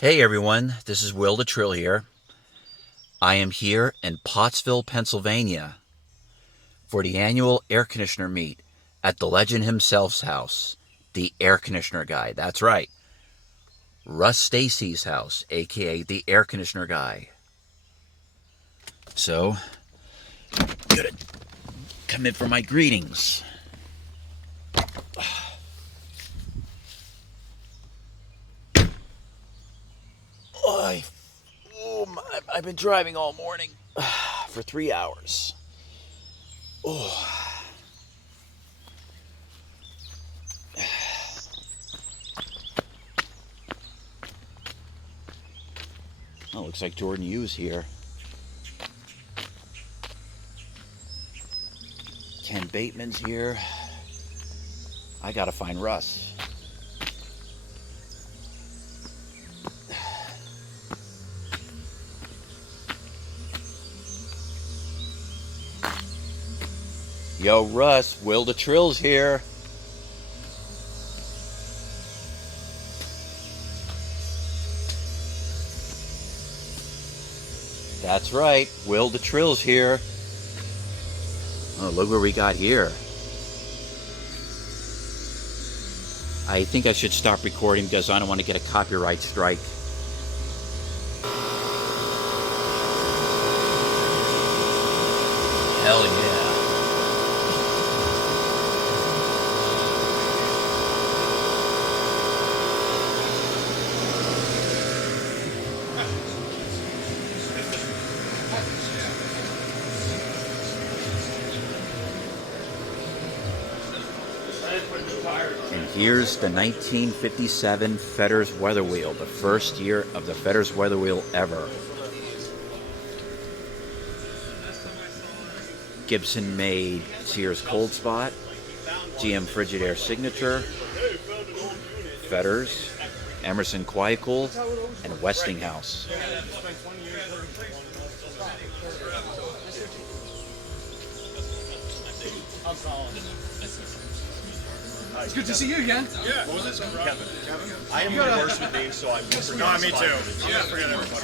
Hey everyone, this is Will the Trill here. I am here in Pottsville, Pennsylvania for the annual air conditioner meet at the legend himself's house, the air conditioner guy. That's right, Russ Stacy's house, aka the air conditioner guy. So, gonna come in for my greetings. I've been driving all morning for 3 hours. Oh. Oh, looks like Jordan Yu's here. Ken Bateman's here. I gotta find Russ. Yo, Russ, Will the Trill's here. That's right, Will the Trill's here. Oh, look what we got here. I think I should stop recording because I don't want to get a copyright strike. Hell yeah. And here's the 1957 Fetters Weather Wheel, the first year of the Fetters Weather Wheel ever. Gibson made Sears Cold Spot, GM Frigidaire Signature, Fetters, Emerson Quiet-Cool, and Westinghouse. It's good to see you again. Yeah. What was it? Kevin. I am the worst with names, so I forget. No, me too. Yeah, forget everybody.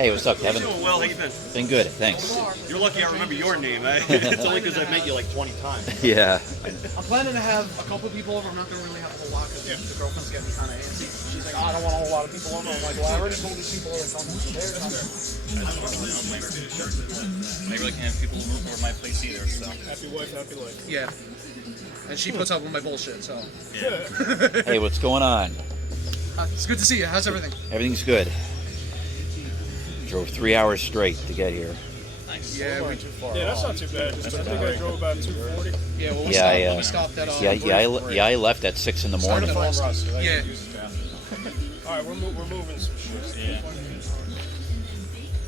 Hey, what's up, Kevin? Doing well. How you been? Been good, thanks. You're lucky I remember your name. It's only because I've met you like 20 times. Yeah. I'm planning to have a couple people over. I'm not going to really have a whole lot because the girlfriend's getting kind of antsy. She's like, oh, I don't want a whole lot of people over. I'm like, well, I already told these people they're coming, so they're coming. I really can't have people over my place either, so. Happy wife, happy life. Yeah. And she puts up with my bullshit, so. Yeah. Hey, what's going on? It's good to see you. How's everything? Everything's good. Drove 3 hours straight to get here. Nice. Yeah, Yeah, that's not too bad. I think I drove about 240. yeah. Well, we stopped at I left at 6 in the morning. Russ. Yeah. All right, we're moving some shit. Yeah.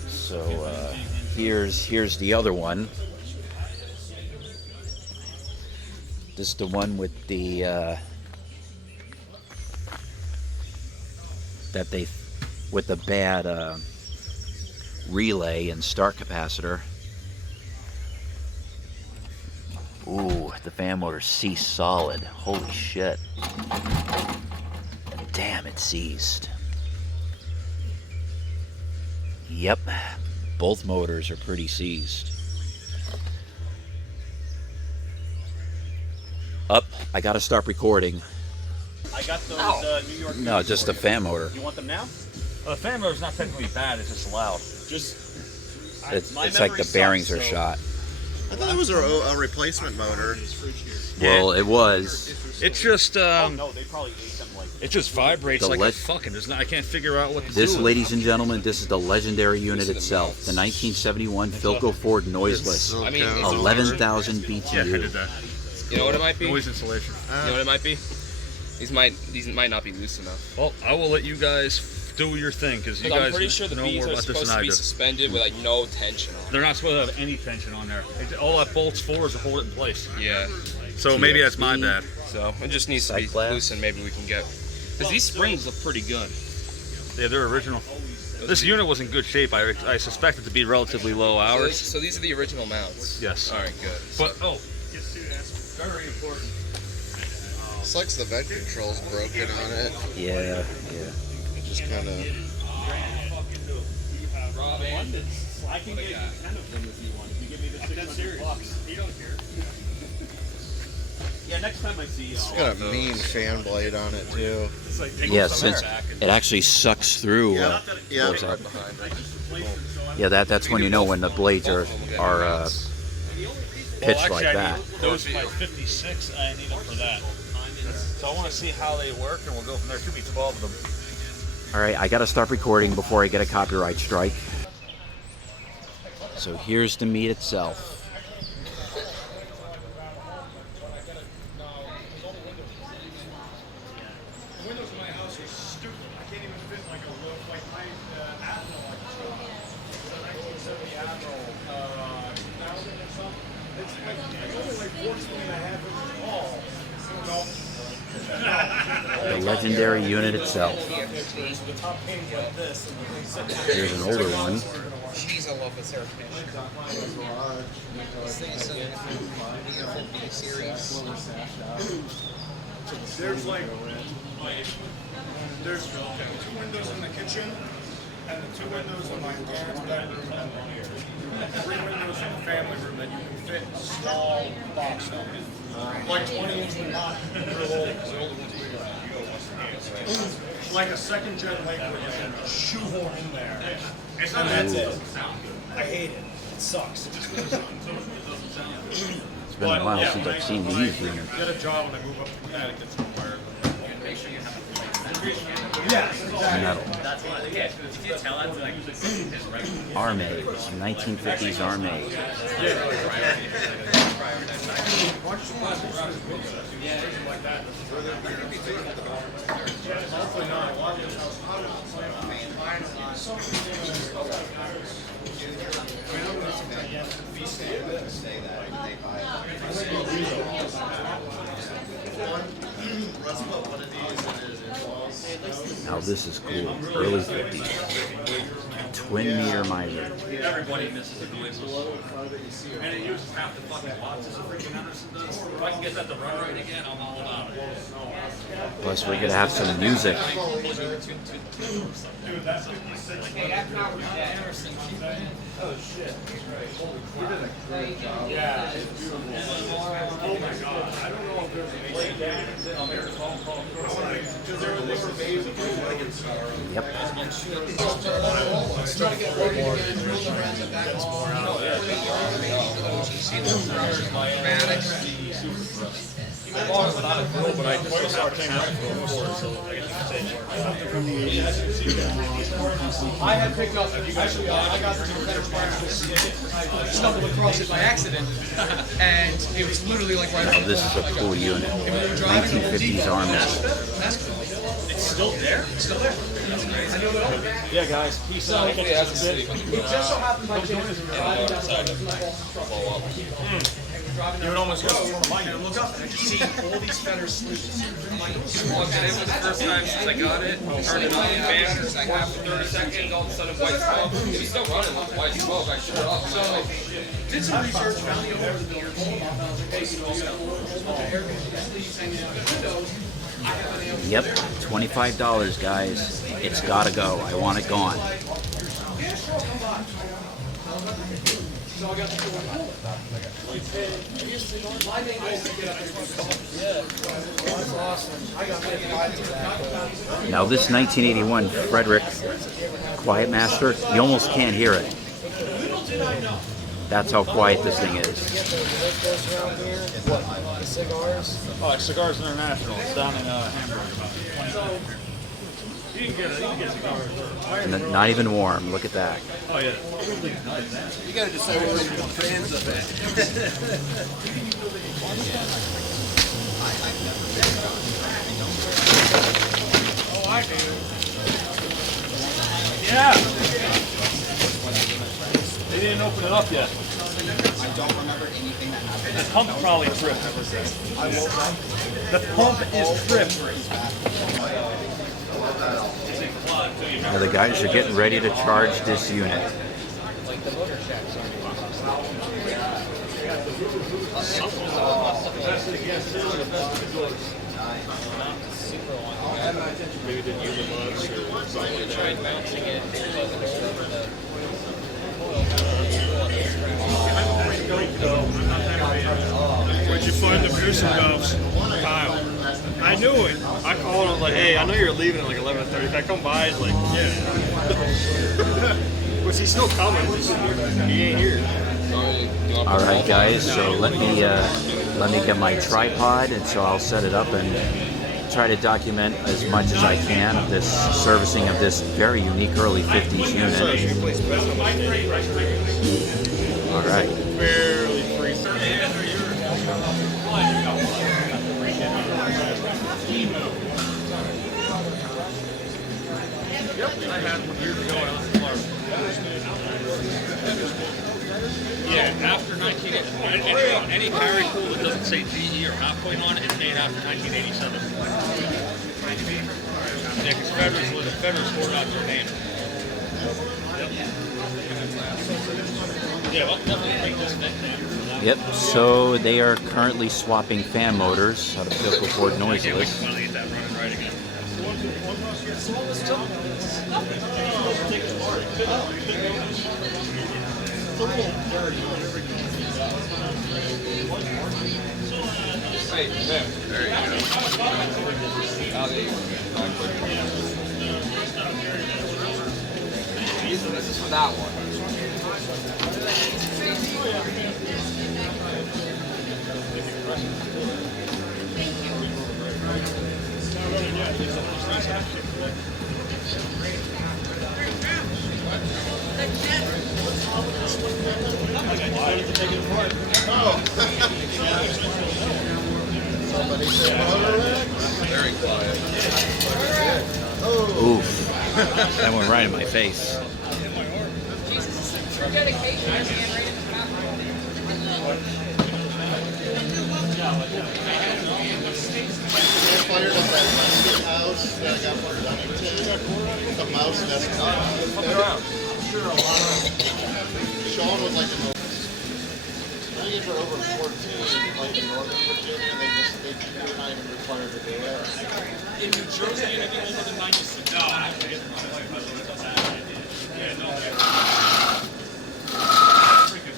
So here's the other one. This is the one with the with the bad relay and start capacitor. Ooh, the fan motor ceased solid. Holy shit. Damn, it seized. Yep, both motors are pretty seized. Up, I gotta stop recording. I got those New York. No, just the fan motor. You want them now? Well, the fan motor's not technically bad, it's just loud. It's like the bearings are shot. I thought it was a replacement motor. Well, it was. It's just, Oh no, they probably ate them like. it just vibrates The like le- a fucking, I can't figure out what to This, do. ladies and gentlemen, this is the legendary unit itself. The 1971 Philco Ford Noiseless. I mean, 11,000 Yeah, I BTU. did that. You know what it might be? Noise insulation. You know what it might be? These might not be loose enough. Well, I will let you guys do your thing, because you Because guys I'm pretty sure the know beads more are about this supposed than to I be do. suspended with like no tension on. They're not supposed to have any tension on there. All that bolts for is to hold it in place. Yeah. So maybe that's my bad. So it just needs to be Cyclab. loose, and maybe we can get. Because these springs look pretty good. Yeah, they're original. This unit was in good shape. I suspect it to be relatively low hours. So these are the original mounts. Yes. All right, good. But, very important. It's like the vent control's broken on it. Yeah. It just kind of Rob and I can get you 10 of them if you want. If you give me the $600. He don't care. Yeah, next time I see you, It's got a mean fan blade on it too. it's like take Yeah, some since air. it actually sucks through. Yeah. Goes up. I just replaced it, so I'm Yeah, that's when you know when the blades are pitched like that. Those are my 56. I need them for that. So I want to see how they work, and we'll go from there. Should be 12 of them. All right, I got to start recording before I get a copyright strike. So here's the meat itself. The windows in my house are stupid. I can't even fit like a roof. Like my Admiral, the 1970 Admiral, 2000 or something. It's only like 14 and a half inches tall. No. The legendary unit itself. The top pane's like this. And Here's an older one. she's a love with Sarah Fish. This thing is so beautiful B series. there's like there's 2 windows in the kitchen and the 2 windows in my parents' bedroom and 3 windows in the family room that you can fit a small box on. Like 20-inch, not real old, because the older ones are bigger. Like a second-gen Lakewood you can shoehorn in there. And that's it. I hate it. It sucks. It's been a while since I've seen these units. Get a job when I move up to Connecticut to fire. Yeah, Metal. That's why, yeah, if you tell that's like his right. Armade, 1950s Armade. Russ put one of these in his in-laws. Now this is cool. Early 50s. Twin meter miser. Everybody misses a noise. And it uses half the fucking watts as a freaking Anderson does. If I can get that to run right again, I'm all about it. Plus we're gonna have some music. oh shit. You did a great job. Yeah, it's beautiful. Oh my god. I don't know if there's a blade down on there. Because they were amazing. Yep. But I just start I had picked up, actually, I got the stumbled across it by accident, and it was literally like right Now this is a cool unit. 1950s Armade. It's still there? It's still there. Yeah, guys. Peace out. Hopefully it has a city. It just so happened by chance. You would almost go to I look up and I just see all these feathers loose. Plugged it in for the first time since I got it. Turned it on, bam, like after 30 seconds, all of a sudden white smoke. She's still running with white smoke. I shut it off. And I'm like, Did some research, found the owner of the air conditioner. Okay, so you got a whole bunch of air conditioners hanging out the windows. I have an air Yep, $25, guys. It's gotta go. I want it gone. So I got the my main goal is to get up here. Now this 1981 Frederick Quiet Master, you almost can't hear it. That's how quiet this thing is. Oh, it's Cigars International. It's down in Hamburg. You can get cigars. And not even warm. Look at that. Oh, yeah. You gotta decide where you're fans of it. Oh, I do. Yeah. They didn't open it up yet. I don't remember anything that happened. The pump probably tripped. The pump is tripped. Now the guys are getting ready to charge this unit. maybe didn't use it much or something like that. Bouncing it. Where'd you find the piercing valves? Kyle. I knew it. I called him, I was like, hey, I know you're leaving at like 11:30. Can I come by? He's like, yeah. Which he's still coming, just he ain't here. All right, guys. So let me get my tripod, and so I'll set it up and try to document as much as I can of this servicing of this very unique early 50s unit. All right. Barely free. Yep, I had one years ago when I was in Florida. Yeah, after 1980. Any carry tool that doesn't say GE or half point on it is made after 1987. Yeah, because Federa's forward out their name. Yeah, well, definitely bring this nickname. Yep. So they are currently swapping fan motors out of vehicle Ford noiseless. Finally get that running right again. Hey, there you go. Oh, there you go. This is for that one. Very quiet. Oof. That went right in my face. True dedication. I stand right in the I fired up that musket house that I got for Dunnington. The mouse desktop. Sean was like in the I think for over 14, like in Northern Virginia, they were not even required to do it. In New Jersey, anything older than 96? No, actually.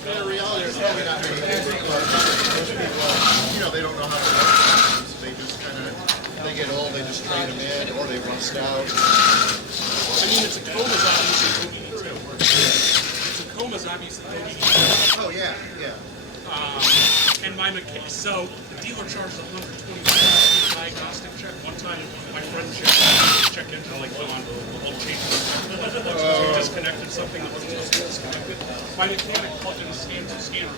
The reality is probably not many people are most people, they don't know how to work things. They just kind of, they get old, they just trade them in, or they rust out. I mean, it's a coma's obviously It's a coma's obviously Oh, yeah, yeah. And so the dealer charges $120 for a diagnostic check. One time, my friend checked into like the whole change. He disconnected something that wasn't supposed to be disconnected. My mechanic plugged in a scanner.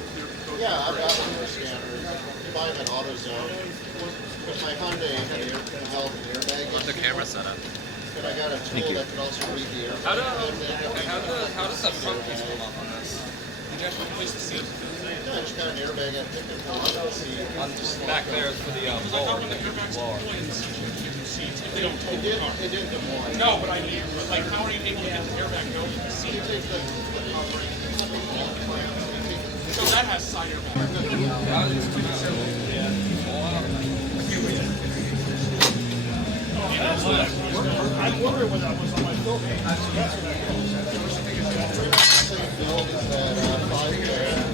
Yeah, I've got a scanner. You buy them at AutoZone. Because my Hyundai had held an airbag. What's the camera setup? But I got a tool that can also read the airbag. How does that front piece come off on this? Did you actually replace the seat? Yeah, I just got an airbag I picked up on the seat. Back there is for the blower. They don't total the car. It didn't do more. No, but I mean, like, how are you able to get the airbag go from the seat? You take the covering. So that has side airbag. I'm wondering what that was on my filter. Build is that 5 there.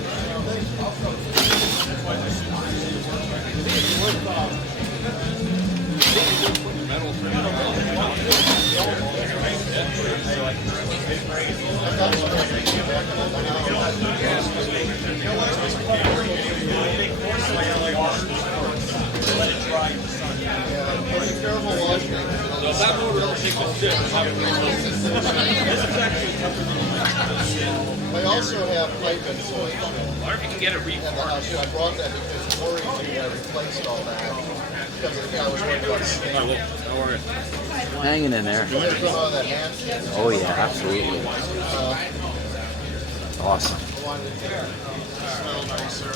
That motor will take a shit. I also have pipe insulation. I wonder if you can get a And the reform. house, I brought that because Corey replaced all that. Because I was worried about stain. Hanging in there. You had to put all that hand. Oh yeah, absolutely. Awesome. I wanted it to smell nicer.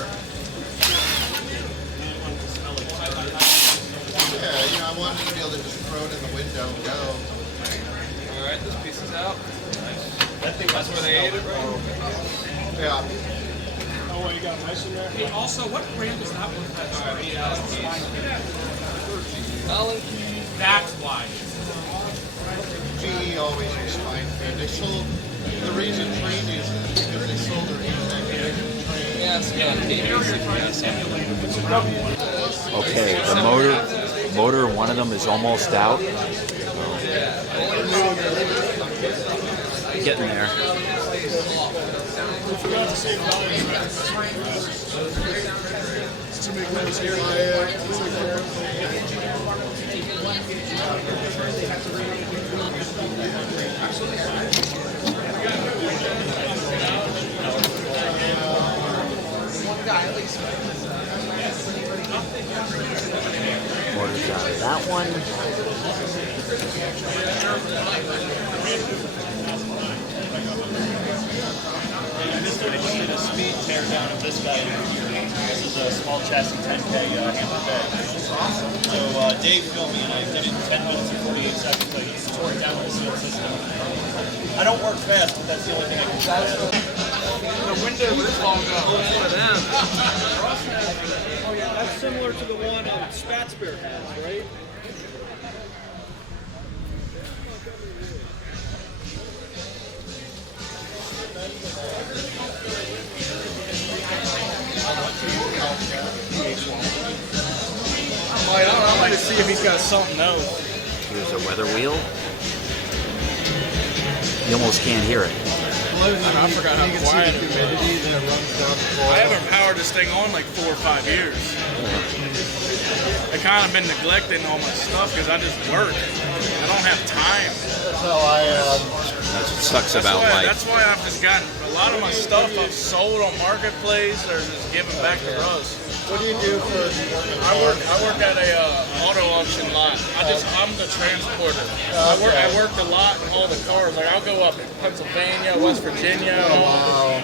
Yeah, I wanted to be able to just throw it in the window and go. Alright, this piece is out. That thing That's where they ate it, right? Yeah. Oh, you got mice in there? Hey, also, what brand is that one? That's Alan. That's why. Trini always was fine. And they sold, the reason Trini is because they sold their internet connection to Trini. Yes, Okay, the motor, one of them is almost out. Getting there. Motor's out of that one. This one is a speed teardown of this guy here. This is a small chassis 10K hammer bed. So Dave filmed me and I did it in 10 minutes and 48 seconds. So he tore it down with the seal system. I don't work fast, but that's the only thing I can do. The window this long ago. For them. Oh yeah, that's similar to the one Spatspear has, right? I might see if he's got something else. Here's a weather wheel. You almost can't hear it. I forgot how quiet it was. I haven't powered this thing on like 4 or 5 years. I kind of been neglecting all my stuff because I just work. I don't have time. That's how I, That's what sucks about life. That's why I've just gotten a lot of my stuff I've sold on Marketplace or just given back to Russ. what do you do for I work at a auto auction lot. I'm the transporter. I worked a lot in all the cars. Like I'll go up in Pennsylvania, West Virginia. Wow.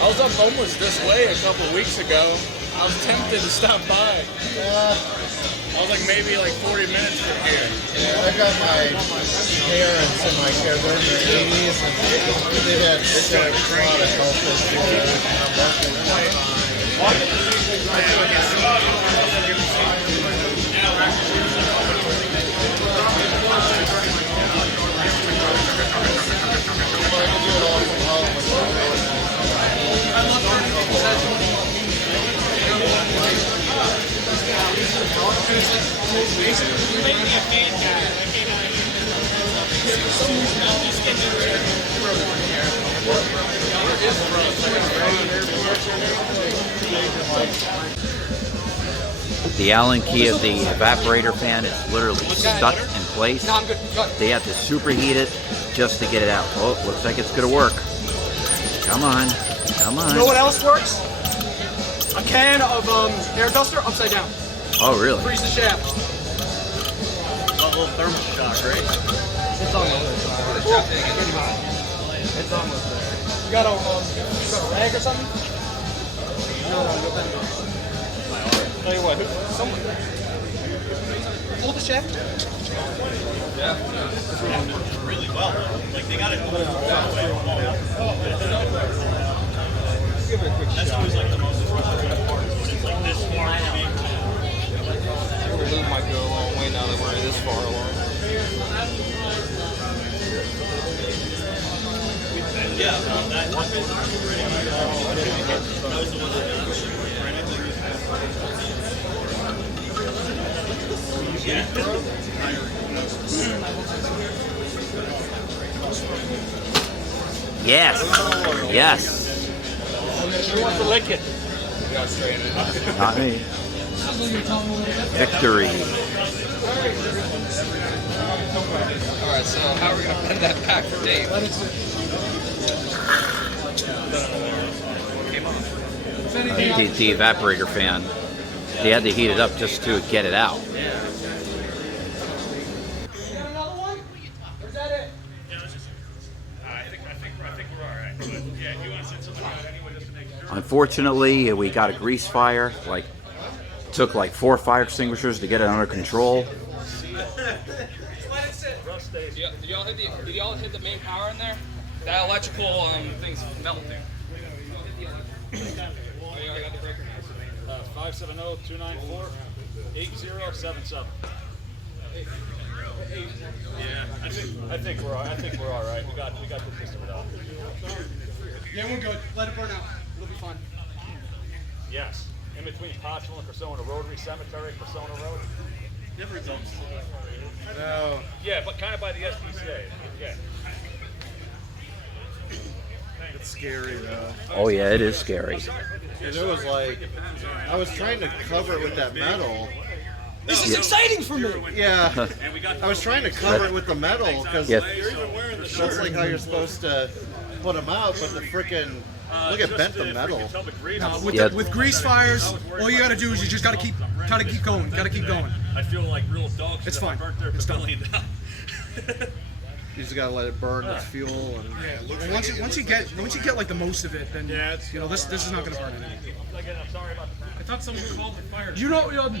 I was up almost this way a couple weeks ago. I was tempted to stop by. I was like maybe like 40 minutes from here. Yeah, I've got my parents in my care. They're in their 80s and they've had such a lot of health issues. The Allen key of the evaporator fan is literally stuck in place. They have to superheat it just to get it out. Oh, looks like it's gonna work. Come on, come on. You know what else works? A can of air duster upside down. Oh, really? Freeze the shaft. A little thermal shock, right? It's almost there. It's almost there. You got a rag or something? No, go back. Tell you what, Someone. Hold the shaft. really well. Like they got it. Give it a quick That's shot. always like the most frustrating part when it's like this far from being. The loop might go a long way now that we're this far along. Yeah, that was the one Yes, yes. Who wants to lick it? Not me. Victory. Alright, so how are we going to bend that back for Dave? The evaporator fan. They had to heat it up just to get it out. Unfortunately, we got a grease fire. Like, took like 4 fire extinguishers to get it under control. Did y'all hit the main power in there? That electrical thing's melting. Oh, yeah, I got the breaker now. 570-294-8077. Yeah, I think we're all right. We got the system it out. Yeah, we're good. Let it burn out. It'll be fine. Yes. In between Pottsville and Persona Rotary Cemetery, Persona Road. Never done. No. Yeah, but kind of by the SDCA. Yeah. It's scary though. Oh yeah, it is scary. And it was like, I was trying to cover it with that metal. This is exciting for me. Yeah. I was trying to cover it with the metal because Yeah. that's like how you're supposed to put them out, but the frickin' look at bent the metal. With grease fires, all you gotta do is you just gotta keep going. Gotta keep going. I feel like real dogs. It's fine. Burnt their It's done. pavilion down. You just gotta let it burn with fuel and. Yeah. And once you get like the most of it, then you know this is not gonna burn anything. I thought someone called the fire. Do you know the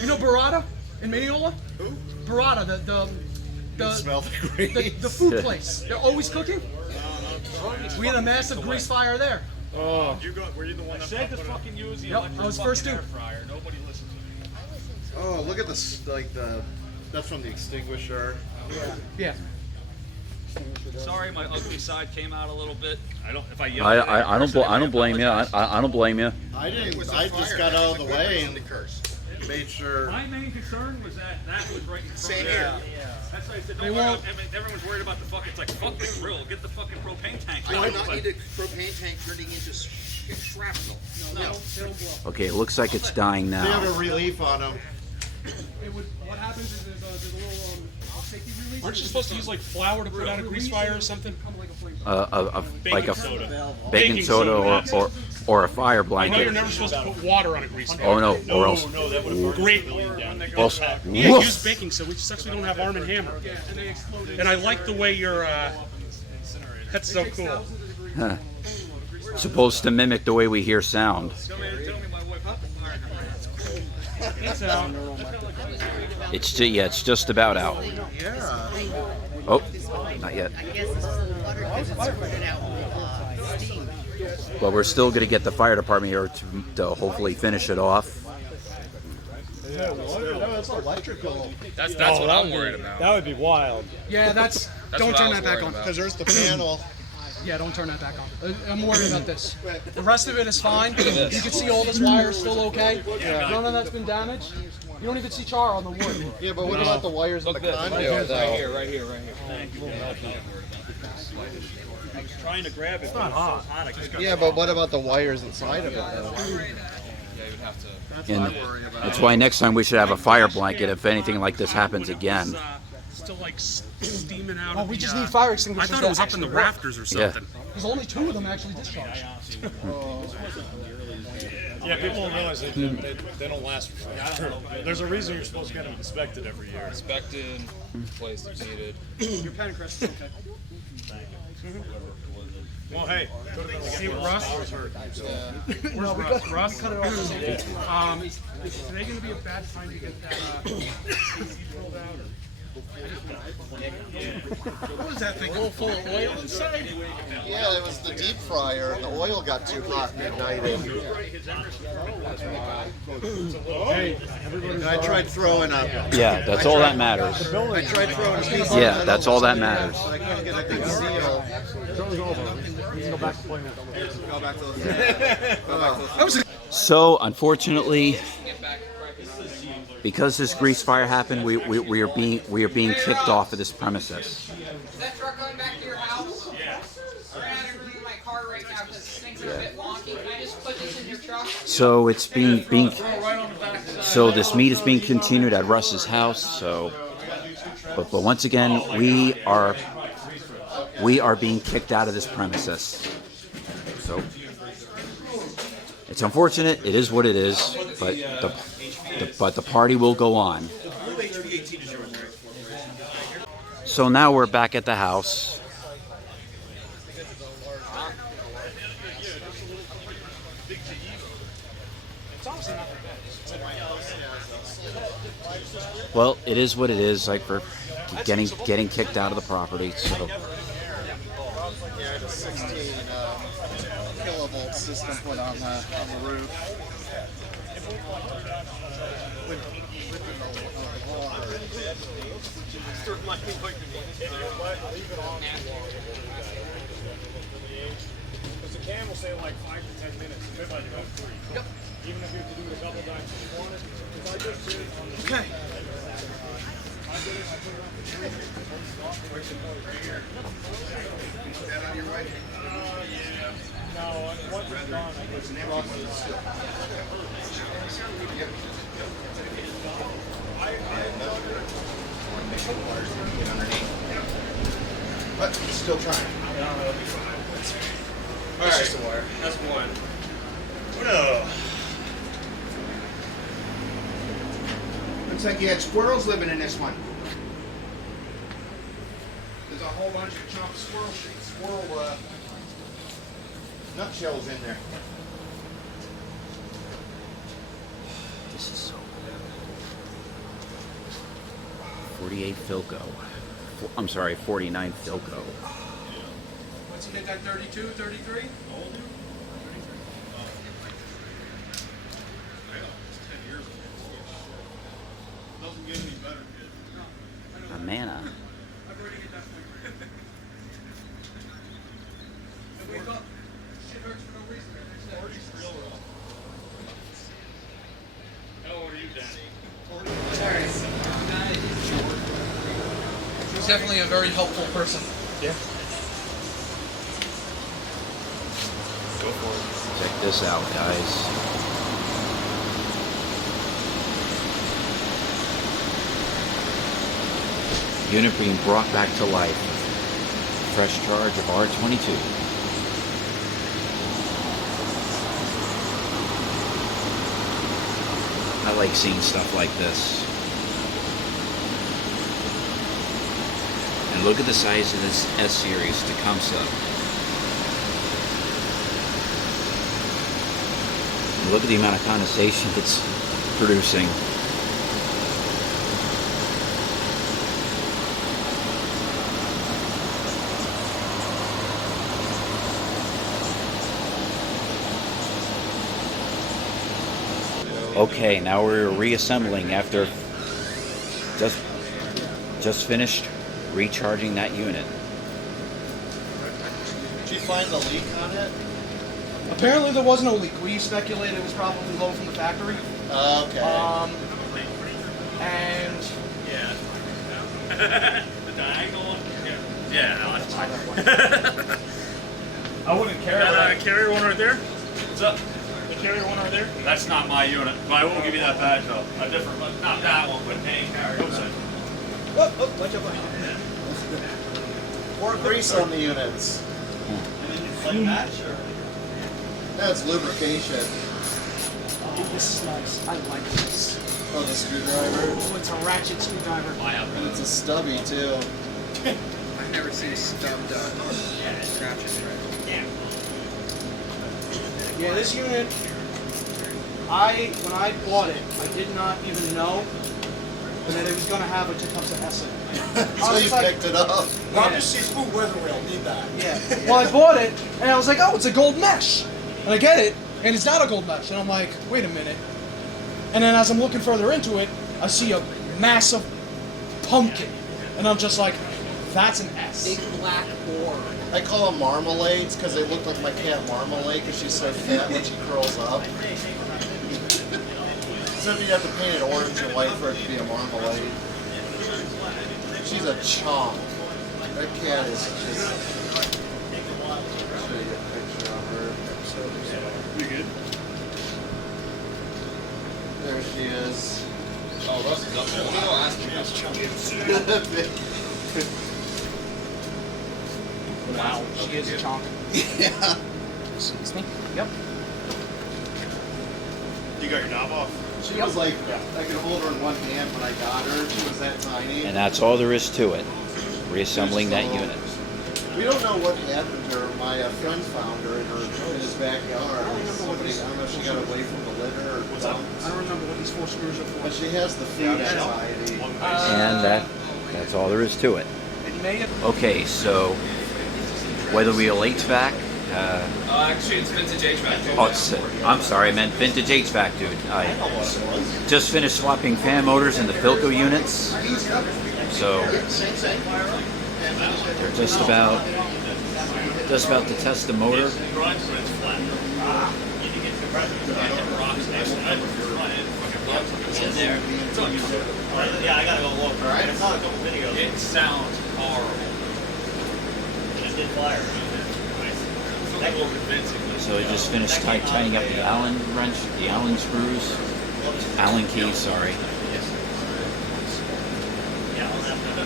you know Barada in Mineola? Who? Barada, the Smell the grease. the food place. They're always cooking. We had a massive grease fire there. Oh. Were you the one that Said to fucking use the Yep, electric I was first fucking to. air fryer. Nobody listened to me. Oh, look at this, like that's from the extinguisher. Yeah. Sorry, my ugly side came out a little bit. I don't. If I yell. I don't blame you. I don't blame you. I didn't. I just got out of the way and made sure. My main concern was that was right in front. Same of here. That's why I said, They don't worry won't- about, I mean, everyone's worried about the fucking, it's like, fuck the grill, get the fucking propane tank. I out. do not need a propane tank turning into shrapnel. No. Okay, it looks like it's dying They have now. a relief on them. What happens is there's a little safety release. Aren't you supposed to use like flour to put out a grease fire or something? Like a soda. baking soda or a fire I know you're blanket. never supposed to put water on a grease fire. Oh no, or else. No, that would have greatly down. else Yeah, woof. use baking soda. We just actually don't have Arm & Hammer. And I like the way you're. That's so cool. Supposed to mimic the way we hear sound. It's out. It's just about out. Yeah. Oh, not yet. I guess it's still water because it's squirted out with steam. But we're still going to get the fire department here to hopefully finish it off. Yeah, that's electrical. That's what I'm worried about. That would be wild. Yeah, That's don't what I turn was that back worried on. about. Because there's the panel. Yeah, don't turn that back on. I'm worried about this. The rest of it is fine. You can see all this wire is still okay. None of that's been damaged. You don't even see char on the wood. Yeah, but what about the wires in the conduit? Right here. I was trying to grab it, but it's so hot, I just got. Yeah, but what about the wires inside of it though? And that's why next time we should have a fire blanket if anything like this happens again. Still like steaming out. Oh, of we the, just need fire extinguishers. I thought it was up in the rafters or Yeah. something. There's only 2 of them actually discharged. Yeah, people don't realize they don't last forever. There's a reason you're supposed to get them inspected every year. Inspected, placed if needed. Your pen, Chris, is okay. Well, hey, See Russ? Where's Russ? Russ? Cut it off. Is today going to be a bad time to get that rolled out? What was that thing? Full of oil inside? Yeah, it was the deep fryer, and the oil got too hot and ignited. And I tried throwing a. Yeah, that's all that matters. I tried throwing a piece of Yeah, metal that's all that matters. but I couldn't get a good seal. So, unfortunately, because this grease fire happened, we are being kicked off of this premises. Is that truck going back to your house? Yeah. I'm gonna have to review my car right now because things are a bit wonky. Can I just put this in your truck? So it's being so this meet is being continued at Russ's house. So, but once again, we are being kicked out of this premises. So it's unfortunate. It is what it is. But the party will go on. So now we're back at the house. Well, it is what it is. Like we're getting kicked out of the property. So Yeah, the 16 kilovolt system put on the roof. Because the can will say like 5 to 10 minutes. It might go 3. Yep. Even if you have to do it a couple times if you want it. Because I just did it on the Okay. I put it on the 3. Right here. Is that on your way? Yeah. No, once it's done, I guess Russ is. But still trying. All right, that's one. Looks like you had squirrels living in this one. There's a whole bunch of chunk squirrel nutshells in there. This is so cool. 48 Philco. I'm sorry, 49 Philco. Once you hit that 32, 33, Doesn't get any better, kid. A mana. I've already hit that point. And wake up. Shit hurts for no reason. How old are you, Danny? He's definitely a very helpful person. Check this out, guys. Unit being brought back to life. Fresh charge of R22. I like seeing stuff like this. And look at the size of this S-Series Tecumseh. And look at the amount of condensation it's producing. Okay, now we're reassembling after just finished recharging that unit. Did you find the leak on it? Apparently there was no leak. We speculated it was probably low from the factory. Okay. And Yeah. The diagonal one? Yeah, no, that's fine. I wouldn't carry that. carrier one right there. What's up? The carrier one right there. That's not my unit, but I will give you that badge though. A different, not that one, but any carrier. Pour grease on the units. Like that, sure. That's lubrication. oh, this is nice. I like this. Oh, the screwdriver. Oh, it's a ratchet screwdriver. And it's a stubby too. I've never seen a stub done. Scratch it right. Yeah, this unit, when I bought it, I did not even know that it was going to have a Tecumseh S in it. So you picked it up. Not just see food weather rail, need that. Yeah. Well, I bought it, and I was like, oh, it's a gold mesh. And I get it, and it's not a gold mesh. And I'm like, wait a minute. And then as I'm looking further into it, I see a massive pumpkin. And I'm just like, that's an S. Big black orb. I call them marmalades because they look like my cat Marmalade because she's so fat when she curls up. So if you have to paint it orange and white for it to be a marmalade. She's a chomp. That cat is just... I'll show you a picture of her. You good? There she is. Oh, Russ is up there. Let me go ask him. Wow, she is a chonk. Yeah. Excuse me. Yep. You got your knob off. She was like, I could hold her in one hand when I got her. She was that tiny. And that's all there is to it. Reassembling that unit. We don't know what happened to her. My friend found her in his backyard. Somebody, I don't know if she got away from the litter or something. I don't remember what these 4 screws are for. But she has the food anxiety. And that's all there is to it. It may have... Okay, so whether we HVAC Actually, it's vintage HVAC. Oh, I'm sorry, I meant vintage HVAC, dude. I just finished swapping fan motors in the Philco units, so they're just about to test the motor. Yeah, I gotta go look. All right. I saw a couple videos. It sounds horrible. It did fire. That will convincing. So I just finished tightening up the Allen wrench, the Allen screws, Allen keys, sorry. Yeah, I'll have to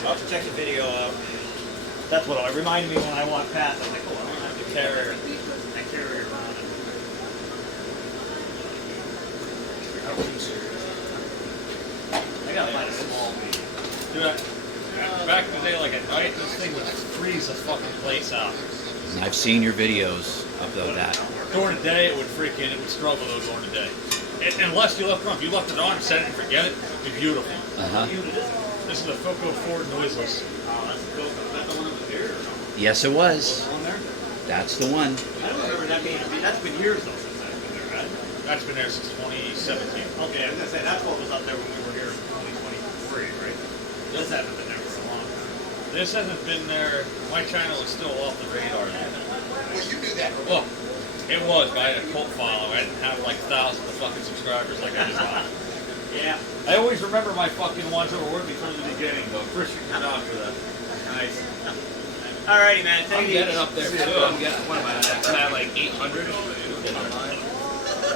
I'll have to check the video out. That's what it reminded me when I walked past. I was like, oh, I don't have to carry it. I carry it around. I gotta find a small piece. Dude, back in the day, like at night, this thing would freeze the fucking place out. And I've seen your videos of that. During the day, it would freaking, it would struggle though during the day. Unless you left it on. If you left it on and set it and forget it, it'd be beautiful. This is a Philco Ford noiseless. Oh, that's cool. Is that the one that was here? Yes, it was. On there? That's the one. I don't remember that being. That's been years though since that's been there, right? That's been there since 2017. Okay, I was gonna say that's what was up there when we were here in 2023, right? This hasn't been there for a long time. This hasn't been there. My channel is still off the radar. Well, you knew that. Well, it was, but I had a cult follow. I didn't have like thousands of fucking subscribers like I just have. Yeah. I always remember my fucking ones that were with me from the beginning, though. Appreciate your job for that. Nice. Alrighty, man. I'm getting up there too. I'm getting, what am I at like 800 online.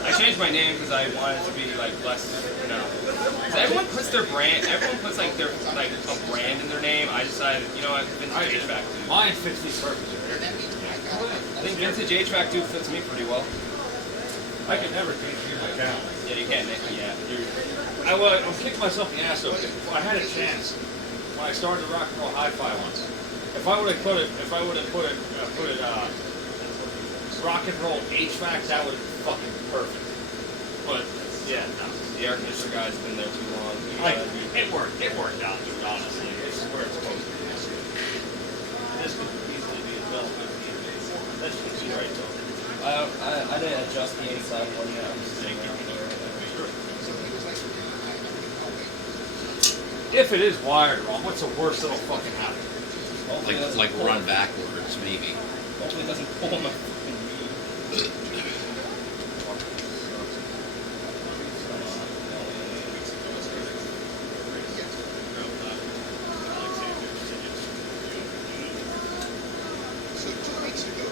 I changed my name because I wanted to be like less, you know. Because everyone puts their brand, everyone puts like their like a brand in their name. I decided, you know what, vintage HVAC dude. Mine fits me perfectly. I think vintage HVAC dude fits me pretty well. I could never change my channel. Yeah, you can't. Yeah. I'm kicking myself in the ass though. I had a chance when I started the rock and roll hi-fi once. If I would have put it, rock and roll HVAC, that would have been fucking perfect. But yeah, no. The air conditioner guy's been there too long. It worked out, dude. Honestly, it's where it's supposed to be. This could easily be a belt. That's just right though. I didn't adjust the inside one yet. I'm just saying. If it is wired wrong, what's the worst that'll fucking happen? Like run backwards, maybe. Hopefully it doesn't pull my fucking knee. So 2 weeks ago,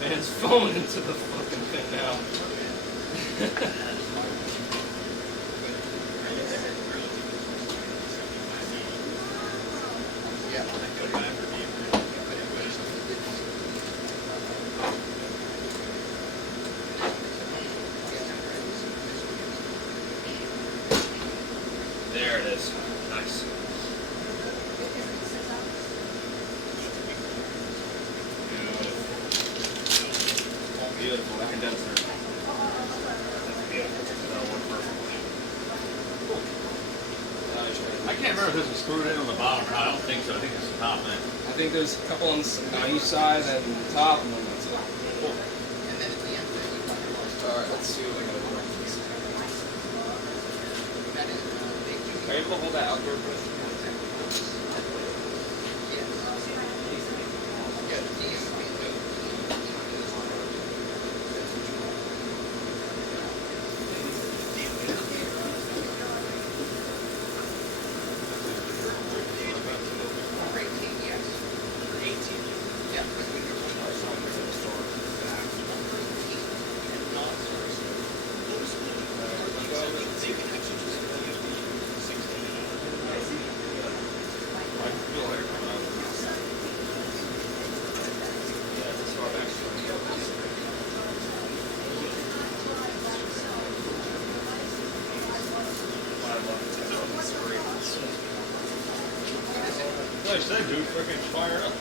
Man's phone into the fucking thing now. There it is. Nice. Beautiful condenser. That's beautiful. That'll work perfect. if this was screwed in on the bottom or not. I don't think so. I think it's the top end. I think there's a couple on each side and the top, and then that's it. Cool. Alright, let's see what I gotta do. Are you able to hold that outdoor for us? Like I said, dude, freaking fire up.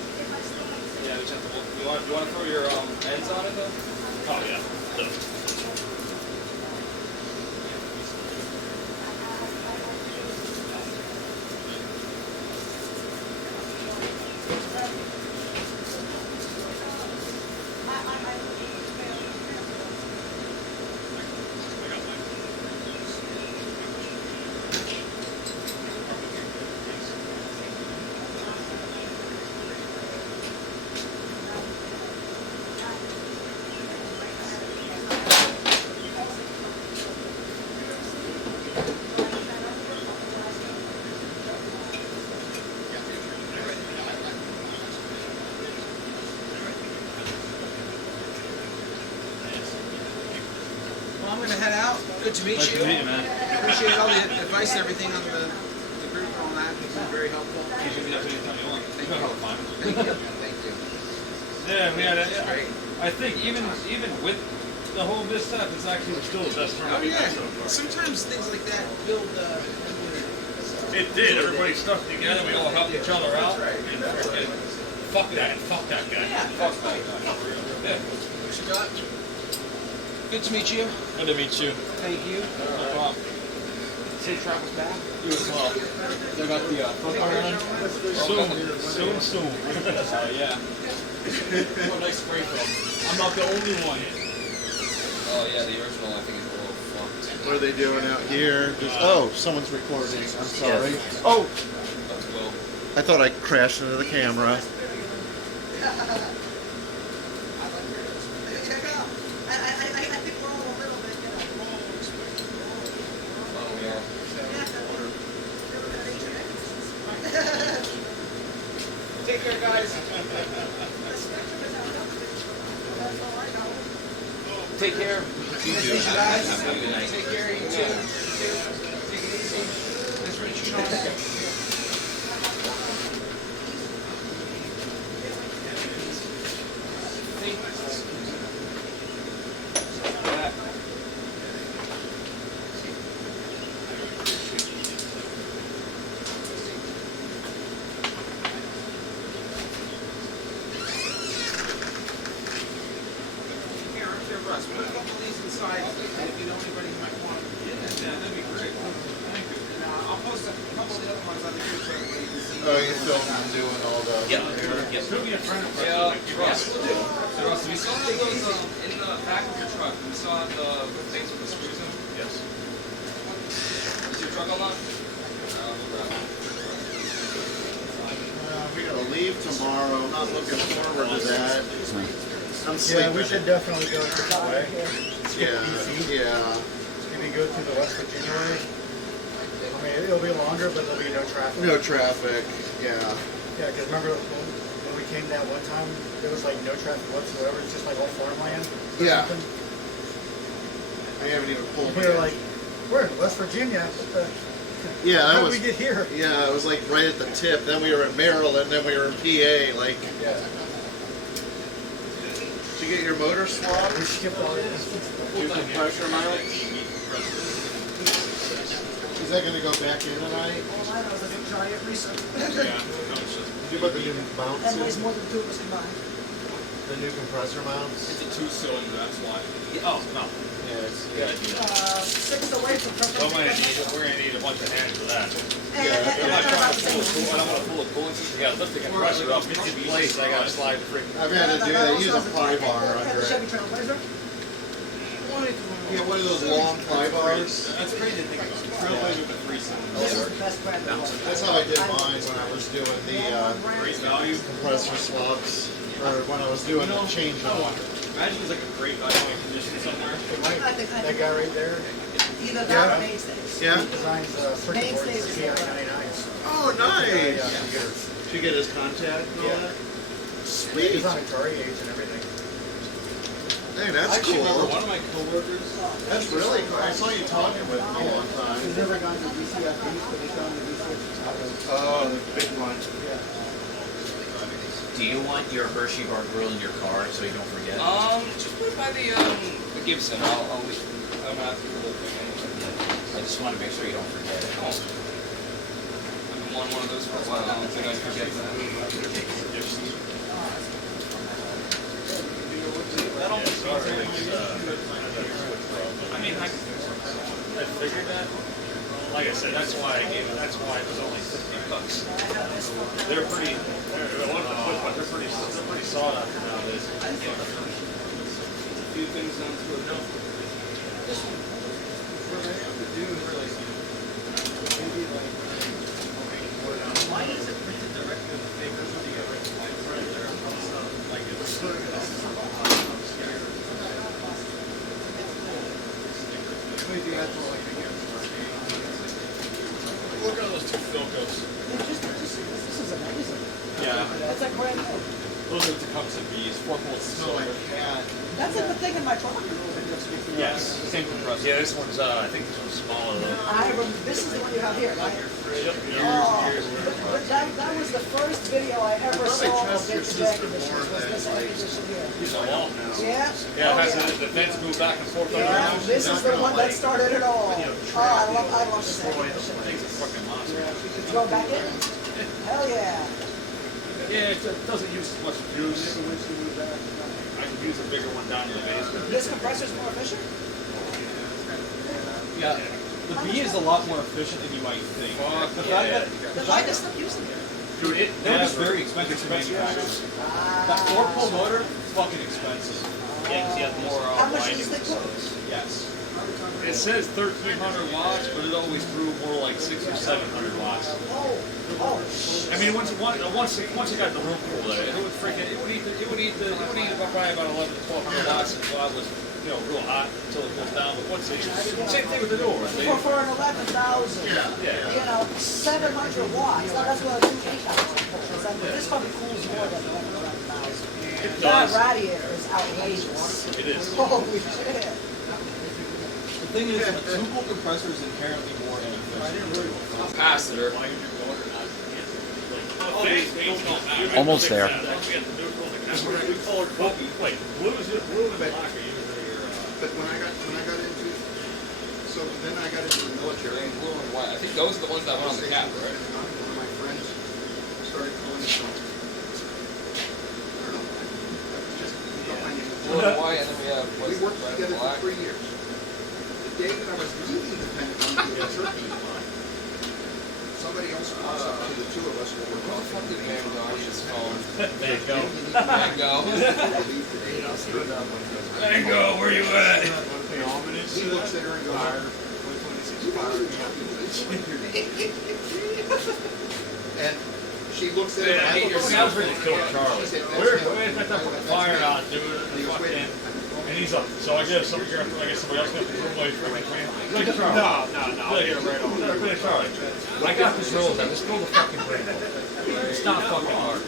Yeah, we just have to, you want to throw your ends on it though? Oh, yeah. Well, I'm gonna head out. Good to meet Nice you. to meet you, man. Appreciate all the advice and everything on the group and all that. It's been very helpful. You can do that anytime you want. Thank You know you. how to find it. Thank you. Thank you. Yeah, we had That's great. I think even with the whole mishap, it's actually still the best turnout Oh we've yeah. had so far. Sometimes things like that build. It did. Everybody stuck together. We all helped each other out. That's right. And freaking fuck that. Fuck that guy. Yeah. Fuck that guy. Yeah. What you got? Good to meet you. Good to meet you. Thank you. No problem. Safe travels back. You as well. They got the front car on? Soon. Oh yeah. What a nice spray film. I'm not the only one. Oh yeah, the original I think is a little fucked. What are they doing out here? Oh, someone's recording. I'm sorry. Yes. Oh, That's Will. I thought I crashed into the camera. Oh yeah. Take care, guys. Take care. You too. Guys. Have a good night. Take care. You too. Take it easy. Nice to meet you, Sean. Here, Russ, put a couple of these inside, and if you know anybody who might want them. Yeah, that'd be great. Thank you. And I'll post a couple of the other ones on the group so everybody can see. Oh, you filming doing all the. Show me a friend of Yeah, Russ. So Russ, we still have those in the back of your truck. We still have the things with the screws in. Yes. Is your truck unlocked? We'll grab it. We gotta leave tomorrow. I'm not looking forward to that. I'm Yeah, we sleeping. should definitely go a different way. Yeah, yeah. Maybe go through the West Virginia way. I mean, it'll be longer, but there'll be no traffic. No traffic. Yeah. Yeah, because remember when we came that one time, there was like no traffic whatsoever. It's just like all farmland. or Yeah. something. I haven't even pulled. We were yet. like, we're in West Virginia. What the, Yeah, how that did was. we get here? Yeah, it was like right at the tip. Then we were in Maryland. Then we were in PA. Like, Yeah. did you get your motor swapped? We skipped all this. Pressure mileage. Is that gonna go back in tonight? All I know is a big giant recent. Did you put the new mounts That weighs in? more than two of us combined. The new compressor mounts. It's a 2-cylinder, that's why. Oh, no. Yeah, it's You gotta do that. 6 away from We're gonna need a bunch of hands for that. And I'm not trying to then pull I don't want to pull a cooling system. You gotta lift the compressor up, get it in place, I gotta slide the freaking. I've had to do that. Use a pry bar under the Chevy it. Trailblazer. Yeah, one of those long pry bars. That's crazy to think about. Trailblazer with 3 cylinders. This is the best brand. That's how I did mine when I was doing the Great value. compressor swaps, or when I was doing the change of one. Imagine there's like a great value in condition somewhere. That guy right there. Either that or Mainstays. Yeah. Mainstays is there. Oh, nice. Did you get his contact and all that? Sweet. He's on Atari age and everything. Hey, that's I actually remember cool. one of my coworkers. That's really cool. I saw you talking with him a long time. He's never gone to DCFDs, but he's gone to DCFDs. Oh, the big one. Do you want your Hershey bar grill in your car so you don't forget? Just put it by the Gibson. I'll leave. I'm gonna have to do the thing anyway. I just want to make sure you don't forget it. I've been wanting one of those for a while. I don't think I forget that. I mean, I figured that. Like I said, that's why I gave it. That's why it was only $50. They're pretty. They're pretty sought after nowadays. a few things down to it. Why is it printed directly on the paper? What do you get right there on the stuff? Like Look at those 2 Philcos. This is amazing. Yeah. That's like brand new. Those are Tecumseh Bs, 4-volt cylinder. That's like the thing in my truck. Yes, same compressor. Yeah, this one's, I think this one's smaller though. This is the one you have here, right? Yep. But that was the first video I ever saw of this air conditioner. Was this air conditioner here? Yeah. Yeah, it has the vents move back and forth on the Yeah. ground. This is the one that started it all. Oh, I love this air conditioner. Thing's a fucking monster. Go back in. Hell yeah. Yeah, it doesn't use as much juice. I could use a bigger one down in the basement. This compressor's more efficient. Yeah. The B is a lot more efficient than you might think. The fact that Then why does stop using it? Dude, they're just very expensive to manufacture. That 4-pole motor, fucking expensive. Yeah, 'cause you have more How much windings. does it cost? Yes. It says 1,300 watts, but it always grew more like 600 or 700 watts. Oh. I mean, once you got the room cool there, it would eat probably about 11 to 1,200 watts while it was real hot until it cools down. But once same thing with the door. For an 11,000. Yeah. 700 watts. Now that's what a 8,000 pulls. This probably cools more than 11,000. That radiator is outrageous. It is. Holy shit. The thing is, a 2-pole compressor is inherently more inefficient. Capacitor. Almost there. Wait, blue and black are usually your. But when I got into, so then I got into the military. Blue and white. I think those are the ones that went on the cap, right? One of my friends started calling me some. I don't know. Just got my name. Blue and white, and then we have We worked red and together black. for 3 years. The day that I was leaving the Pentagon to go to Turkey, somebody else walks up to the 2 of us while we're What the fuck talking. did Van go on his phone? Van Gogh. Van Gogh. Van Gogh, where you at? He looks at her and goes, and she looks at him. Yeah, I look your at sounds her, really killed Charlie. she said, We're "That's going to put the fire out, dude. Fucking. And he's up. So I guess somebody else got the room while he's freaking fan. Look at Charlie. No. Look at Charlie. I got this roll down. Let's go to fucking rainbow. It's not fucking hard.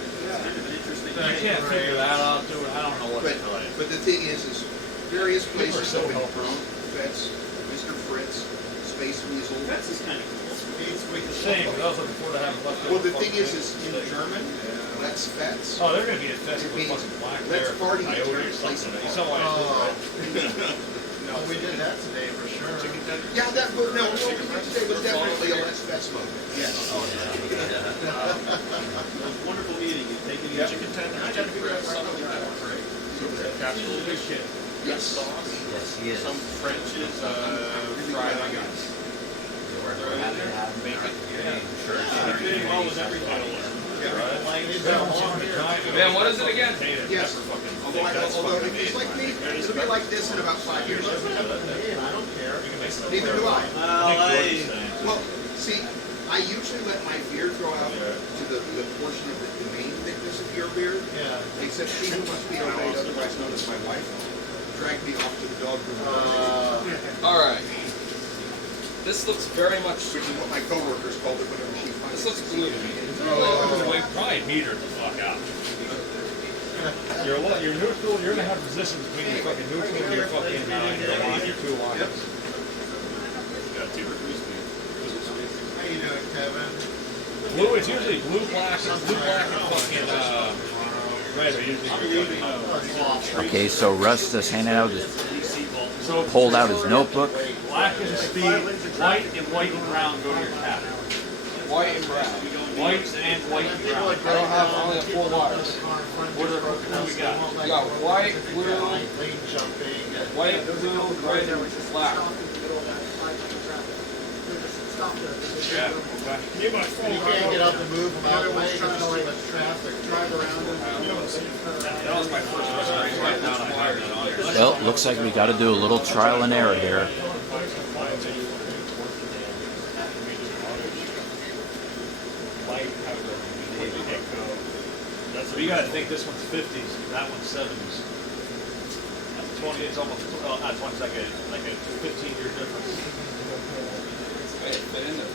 I can't figure that out, dude. I don't know what to tell you. But the thing is various People are places so have been helpful. thrown. Vets, Mr. Fritz, Space Weasel. That's just kind of cool. It's the same, but I was looking forward to having left. Well, the thing is in German, let's vets. Oh, they're going to be infested It with means fucking black let's bear, party coyote or in something. place. You saw why I did that. No, We did that today for sure. yeah, that was, no, what we did today was definitely a let's vets moment. Yes. It was wonderful meeting you. Taking your chicken tender. I tried to figure out something like that. Casserole dish. Yes. Sauce. Yes, he is. Some French is fried onions. We're happy to have him. Bacon. Sure. I'm doing well with everything. Man, what is it again? Yes. Although if he's like me, it'll be like this in about 5 years. I don't care. Neither do I. Well, Well, see, I usually let my beard grow out to the portion of the main thickness of your beard. Yeah. Except she who must be obeyed, otherwise known as my wife, dragged me off to the dog room. Alright. This looks very much. Which is what my coworkers called it whenever she finds This looks blue to me. Probably meter the fuck out. You're neutral. You're gonna have resistance between your fucking neutral and your fucking your two lines. got two or three speed. How you doing, Kevin? Blue. It's usually blue, black, and fucking red. Are usually. Okay, so Russ just handed out his, pulled out his notebook. Black is speed. White and brown go to your cap. White and brown. White and brown. I don't have only 4 wires. What do we got? We got white, blue, Lane jumping. white, blue, red, and black. Yeah. Okay. You can't get up and move them out of the way because there's too much traffic. Drive around them. That was my first frustration right now. I hired it on here. Well, looks like we got to do a little trial and error here. So you gotta think this one's 50s, that one's 70s. That's 20. It's almost well, not 20. It's like a 15-year difference. Wait, fit in there.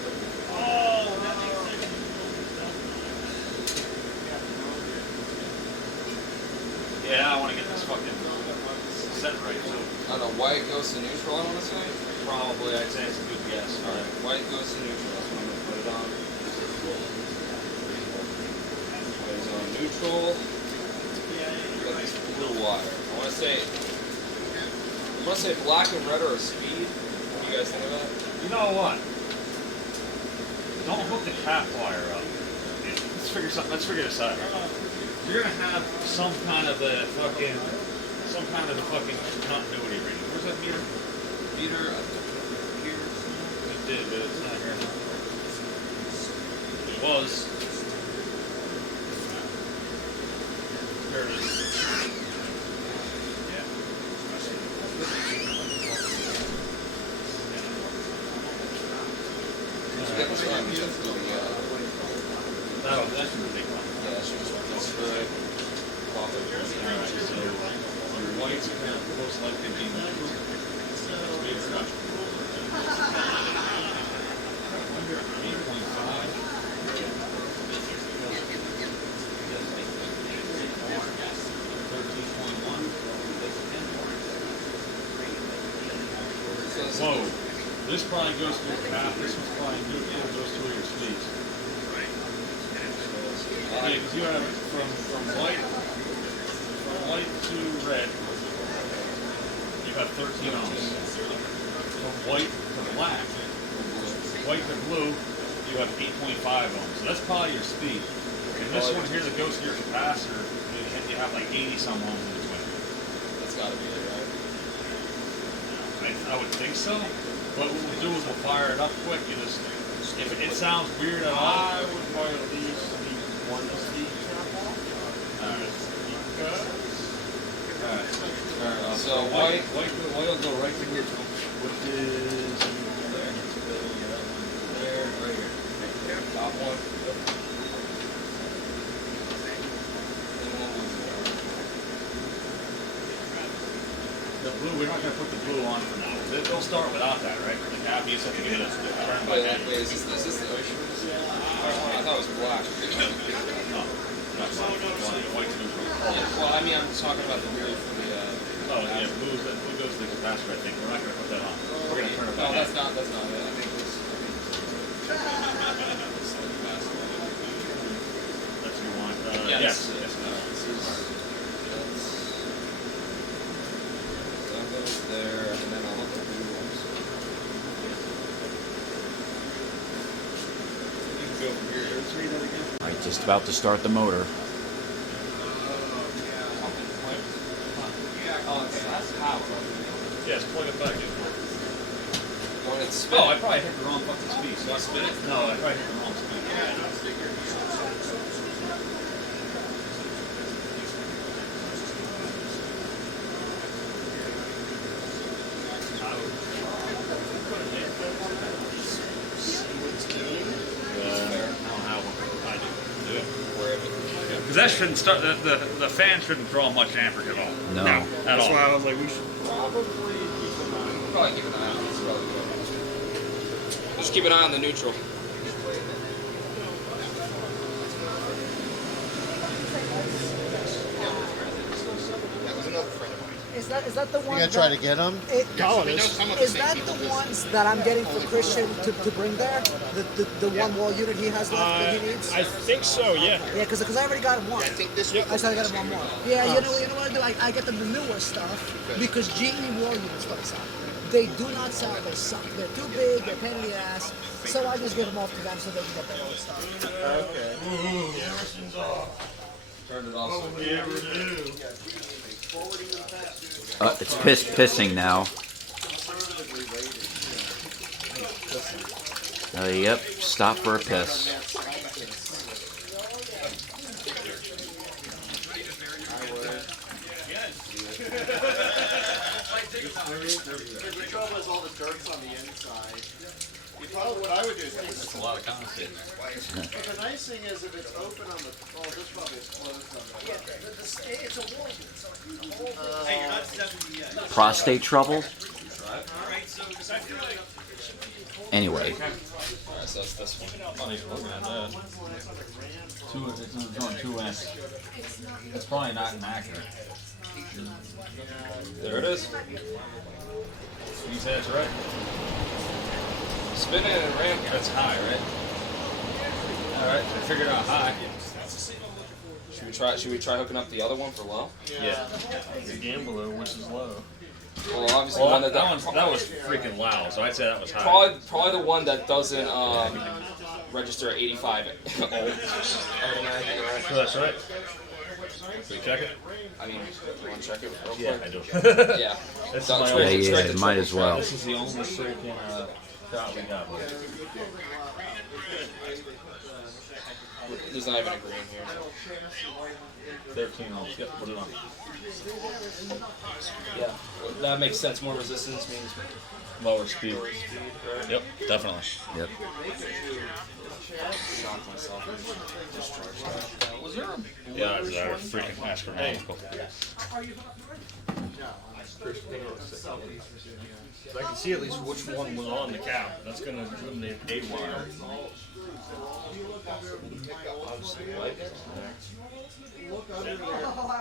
Oh, that makes sense. Yeah, I want to get this fucking set right. So I don't know, white goes to neutral, I want to say. probably I'd say it's a good guess. Alright, white goes to neutral, that's what I'm going to put it on. White is on neutral. Got this blue wire. I want to say black and red are a speed. What do you guys think of that? You know what? Don't hook the cap wire up. Let's figure this out. You're gonna have some kind of a fucking continuity reading. Where's that meter? Meter, here. It did, but it's not here now. It was. There it is. Get this one, that's going, That's the big one. yeah, that's good. Alright, so your white's kind of most likely be neutral. That's big enough. 8.5. 13.1. Whoa. This probably goes to your cap, this one's probably neutral, those two are your speeds. Yeah, because you have from white to red, you have 13 ohms. From white to black, white to blue, you have 8.5 ohms. So that's probably your speed. And this one here that goes to your capacitor, you have like 80 some ohms in between. That's gotta be it, right? I would think so. But what we'll do is we'll fire it up quick. You just, if it sounds weird at all, I would probably at least one speed. Alright. So white will go right to neutral, which is there, right here. top one. The blue, we're not going to put the blue on for now. They'll start without that, right? The cap, you just have to get it turned by hand. Wait, is this the ocean? I thought it was black. No, not white to neutral. Well, I mean, I'm talking about the blue for the, Oh, yeah, blue goes to the capacitor, I think. We're not going to put that on. We're going to turn it no, by hand. that's not it. I think this, That's what you want. yeah, Yes. this is, that goes there, and then I'll look at the blue ones. You can go from here. Let's read that again. All right, just about to start the motor. that's how. Yes, plug it back in. When it's spin. Oh, I probably hit the wrong fucking speed. So I spin it? No, I probably hit the wrong speed. Because that shouldn't start. The fan shouldn't draw much amperage at all. No. At That's all. why I was like, we should Probably keep an eye on this. Just keep an eye on the neutral. That was another friend of mine. Is that the one? You gonna try to get them? Is that the ones that I'm getting for Christian to bring there? The one wall unit he has left that he needs? I think so, yeah. Yeah, because I already got him one. I think this I said I got him one more. Yeah, you know what I do? I get them the newer stuff because GE wall units don't sell. They do not sell. They suck. They're too big. They're pain in the ass. So I just give them off to them so they can get their own stuff. Okay. Turned it off. It's pissing now. Yep, stop for a piss. The trouble is all the dirt's on the inside. You probably, what I would do is take That's a lot of condensate in there. But the nice thing is if it's open on the, oh, this probably is closed on the. It's a wall unit. So Prostate trouble? Anyway. Alright, so that's this one. Funny looking at that. It's on 2 ends. It's probably not inaccurate. There it is. You say that's right? Spin it and ramp. That's high, right? Alright, I figured out high. Should we try hooking up the other one for low? Yeah. The gambler, which is low. Well, obviously Well, one that was freaking loud, so I'd say that was high. probably the one that doesn't register at 85 ohm. So that's right. Should we check it? I mean, you want to check it real Yeah, quick? I do. Yeah. This is Don't my scratch old- it, scratch it, might as well. This is the only freaking shot we got. There's not even a green here. 13 ohms. Yep, put it on. Yeah, that makes sense. More resistance means Lower speed. Yep, definitely. Yep. shock myself. Discharge that. Was there a... Yeah, they're freaking astronomical. So I can see at least which one was on the cap. That's going to eliminate a wire.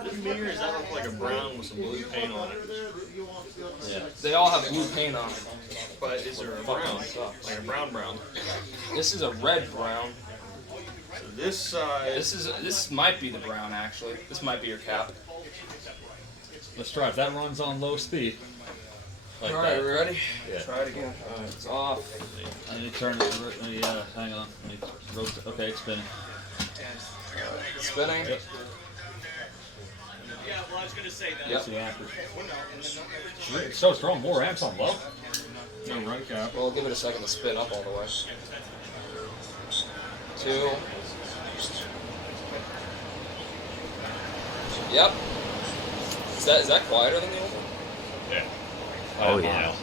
This mirror does that look like a brown with some blue paint on it? Yeah. They all have blue paint on them. But is there a brown? Like a brown? This is a red brown. So this side. This might be the brown actually. This might be your cap. Let's try. If that runs on low speed. Like All right, that. we ready? Yeah. Try it again. It's off. I need to turn it. Hang on. I need to roast it. Okay, it's spinning. Spinning. Yep. Yeah, well, I was gonna say that. Yep. That's the amperage. It's so strong. More amps on low. No run cap. Well, give it a second to spin up all the way. 2. Yep. Is that quieter than the old one? Yeah. Oh, yeah.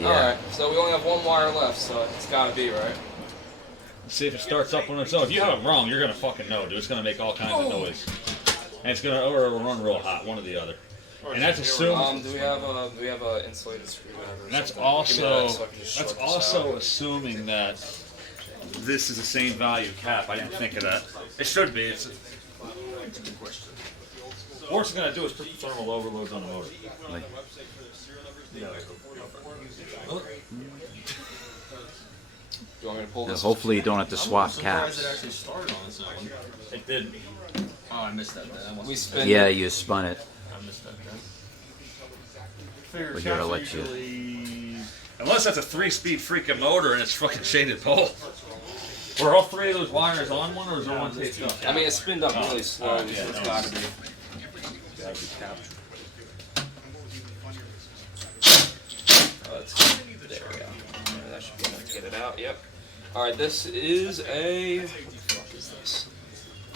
Yeah. Alright, so we only have one wire left, so it's gotta be, right? Let's see if it starts up on its own. If you have it wrong, you're gonna fucking know, dude. It's gonna make all kinds of noise. And it's gonna, or it'll run real hot, one or the other. And that's assuming. Do we have a insulated screwdriver? And that's Give me also that so I can just short this out. assuming that this is the same value cap. I didn't think of that. It should be. It's a good question. Or it's gonna do is put the thermal overloads on the motor. Like, Do you want me to pull this? hopefully you don't have to swap Surprised caps. it actually started on its own. It didn't. Oh, I missed that then. We spin. Yeah, you spun it. I missed that then. But here, I'll let you. Unless that's a 3-speed freaking motor and it's fucking shaded pole. Were all 3 of those wires on one, or is there one taped up? I mean, it's spinned up really slowly, yeah, so it's no. gotta be. Yep. All right, this is a. What the fuck is this?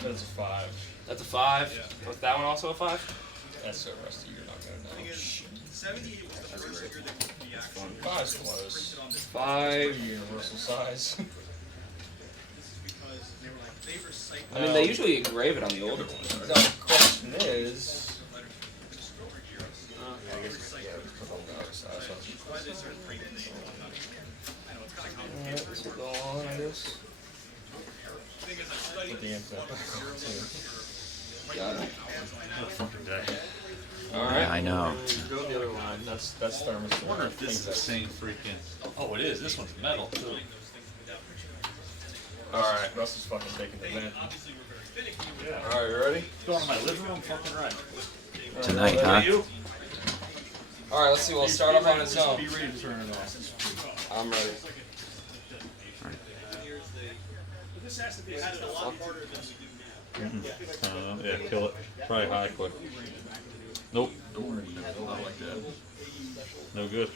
That's a 5. That's a 5. Was that one also a 5? That's so rusty, you're not gonna know. Shit. 5's close. 5. Universal size. I mean, they usually engrave it on the older ones. Now, the question is. I guess, yeah, let's put on the other side. Alright, this will go on, I guess. Put the antenna back on, too. Got it. What a fucking day. Alright. Yeah, I know. Go the other line. That's thermos. I wonder if this is the same freaking. Oh, it is. This one's metal too. Alright, Russ is fucking taking the vent. Alright, you ready? Going to my living room, fucking right. Tonight, huh? Alright, let's see. We'll start off on its own. Be ready to turn it off. I'm ready. This has to be a lot harder than we do. Yeah, kill it. Probably high quick. Nope. No good.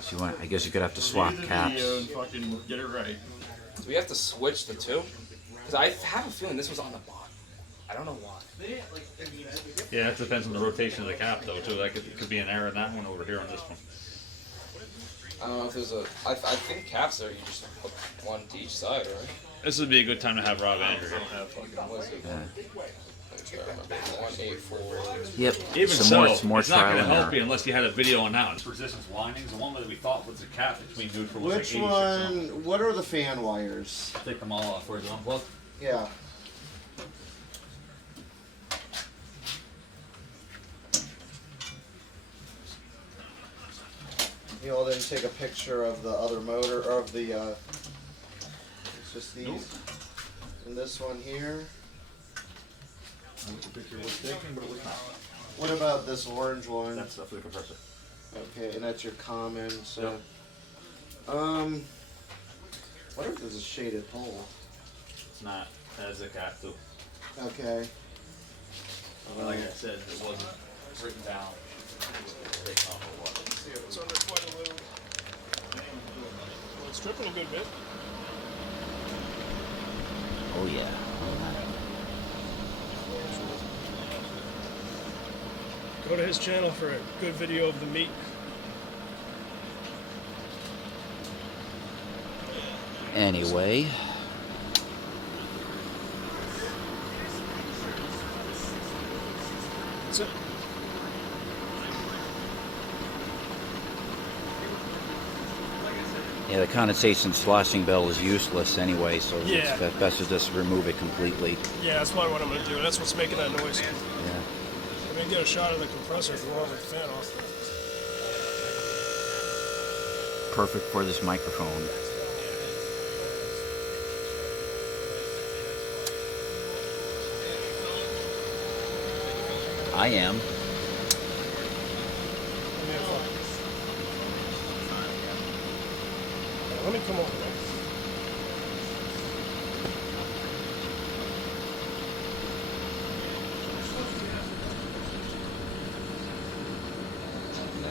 So you want, I guess you could have to swap caps. And fucking get it right. Do we have to switch the two? Because I have a feeling this was on the bottom. I don't know why. Yeah, that depends on the rotation of the cap, though, too. That could be an error in that one over here on this one. I don't know if there's a. I think caps are you just put one to each side, right? This would be a good time to have Rob Andrew here. What is it? I'm trying to remember. 184. Yep. Even some so, more it's not trial going to and help error. you unless you had a video on that. Resistance windings, the one that we thought was a cap between neutral was Which like 86 one? something. What are the fan wires? Take them all off. Where's the unplug? Yeah. You all didn't take a picture of the other motor, or of the, it's just these. Nope. And this one here. The picture was taken, but it was not. What about this orange one? That's the compressor. Okay, and that's your common, so. Yep. What if there's a shaded hole? It's not. That is a cap, too. Okay. Like I said, it wasn't written down. It's under quite a little. Well, it's dripping a good bit. Oh yeah. Go to his channel for a good video of the meat. Anyway, That's it. yeah, the condensation sloshing bell is useless anyway, so Yeah. it's best to just remove it completely. Yeah, that's probably what I'm going to do. That's what's making that noise. Yeah. I'm going to get a shot of the compressor if you want with the fan off. Perfect for this microphone. I am. Let me come over there.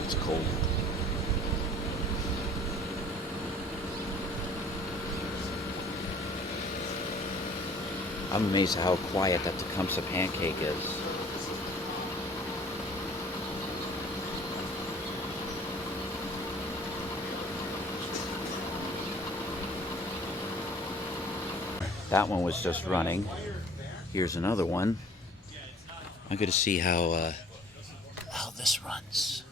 It's cold. I'm amazed at how quiet that Tecumseh pancake is. That one was just running. Here's another one. I'm going to see how this runs.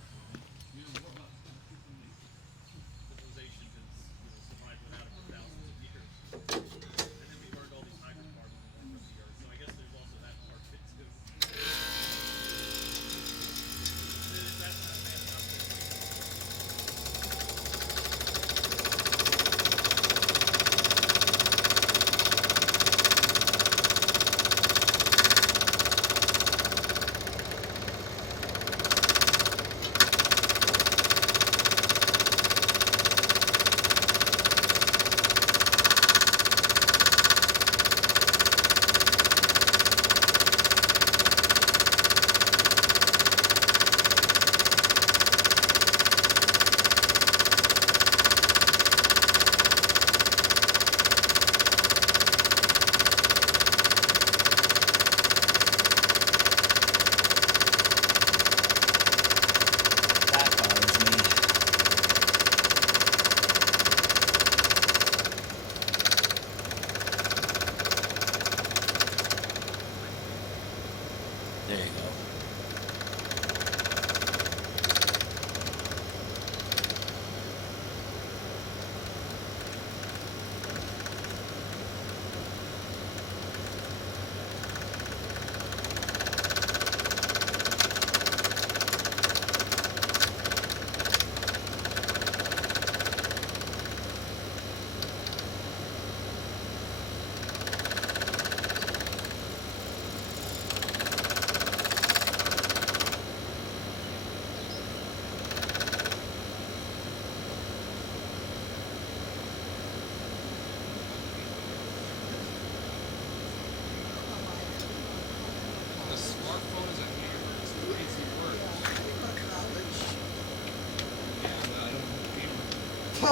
You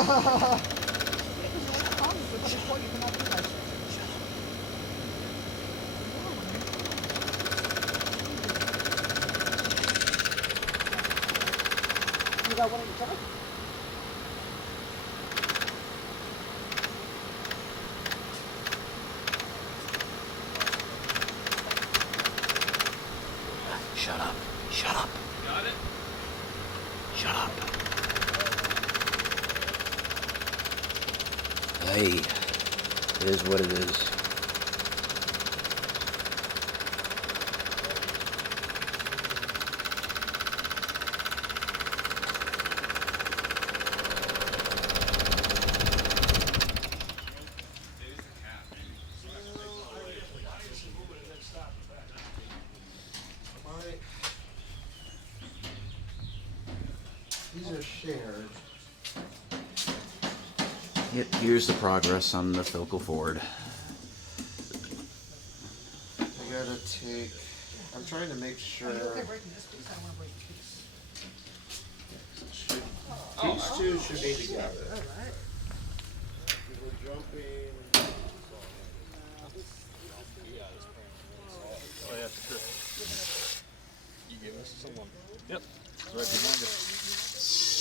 got one in your truck? Shut up. Shut up. Got it? Shut up. Hey, it is what it is. These are shared. Yep, here's the progress on the Filco Ford. I gotta take. I'm trying to make sure. These two should be together. We're jumping. Oh yeah, for sure. You gave us someone. Yep. It's right behind us.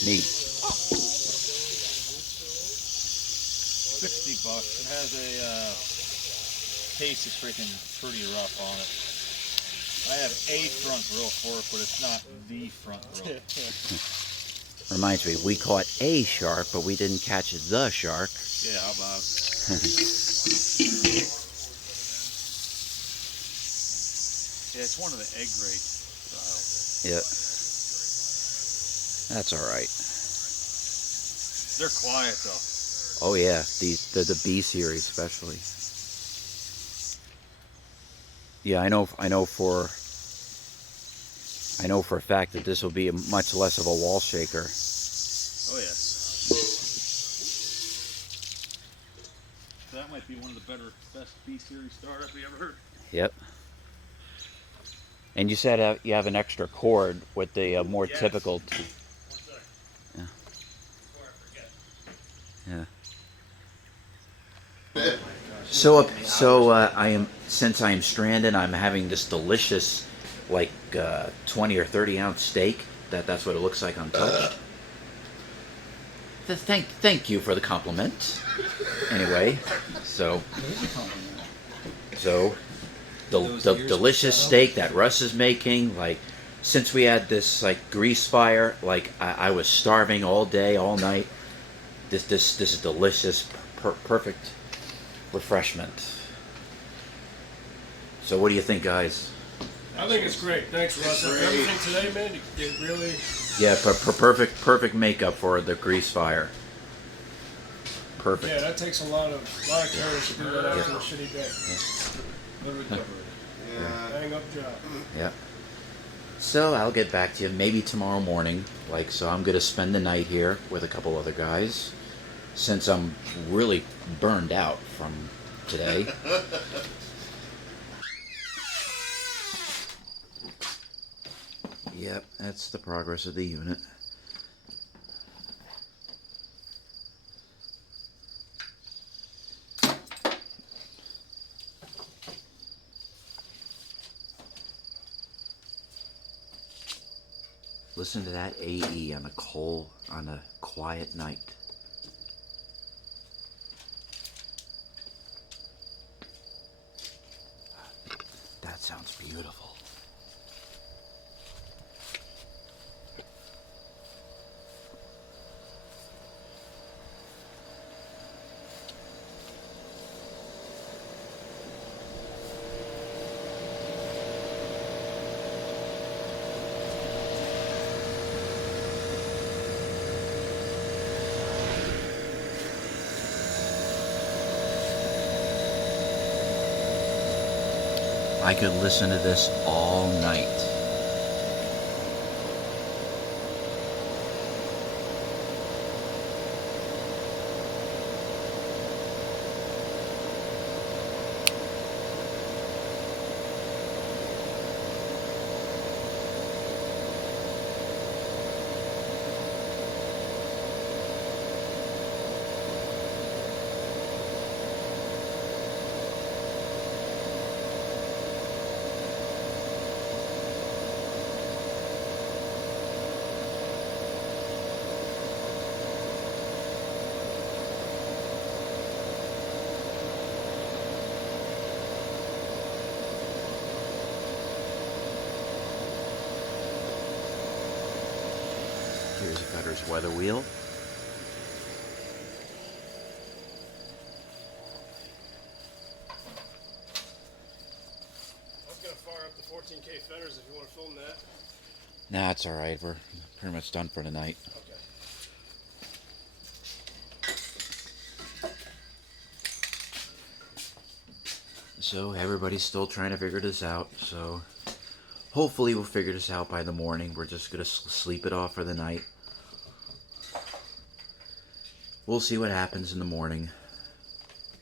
Neat. $60. It has a case is freaking pretty rough on it. I have a front grill for it, but it's not the front grill. Reminds me, we caught a shark, but we didn't catch the shark. Yeah, how about it? Yeah, it's one of the egg rate style. Yeah. That's all right. They're quiet though. Oh yeah, the B series especially. Yeah, I know for a fact that this will be much less of a wall shaker. Oh yeah. That might be one of the best B series startups we ever heard. Yep. And you said you have an extra cord with the more Yes. typical. Yeah. Yeah. So since I am stranded, I'm having this delicious, like 20 or 30 ounce steak. That's what it looks like untouched. Thank you for the compliment. Anyway, so the delicious steak that Russ is making, like since we had this like grease fire, like I was starving all day, all night. This is delicious, perfect refreshment. So what do you think, guys? I think it's great. Thanks, Russ. Everything today, man, you did really. Yeah, perfect makeup for the grease fire. Perfect. Yeah, that takes a lot of courage to do that after a shitty day. Good recovery. Yeah. Hang up job. Yeah. So I'll get back to you maybe tomorrow morning. So I'm gonna spend the night here with a couple other guys, since I'm really burned out from today. Yep, that's the progress of the unit. Listen to that AE on a quiet night. That sounds beautiful. I could listen to this all night. Here's Fetter's weather wheel. I was gonna fire up the 14K Fetters if you want to film that. Nah, it's alright. We're pretty much done for the night. Okay. So everybody's still trying to figure this out. So hopefully we'll figure this out by the morning. We're just gonna sleep it off for the night. We'll see what happens in the morning.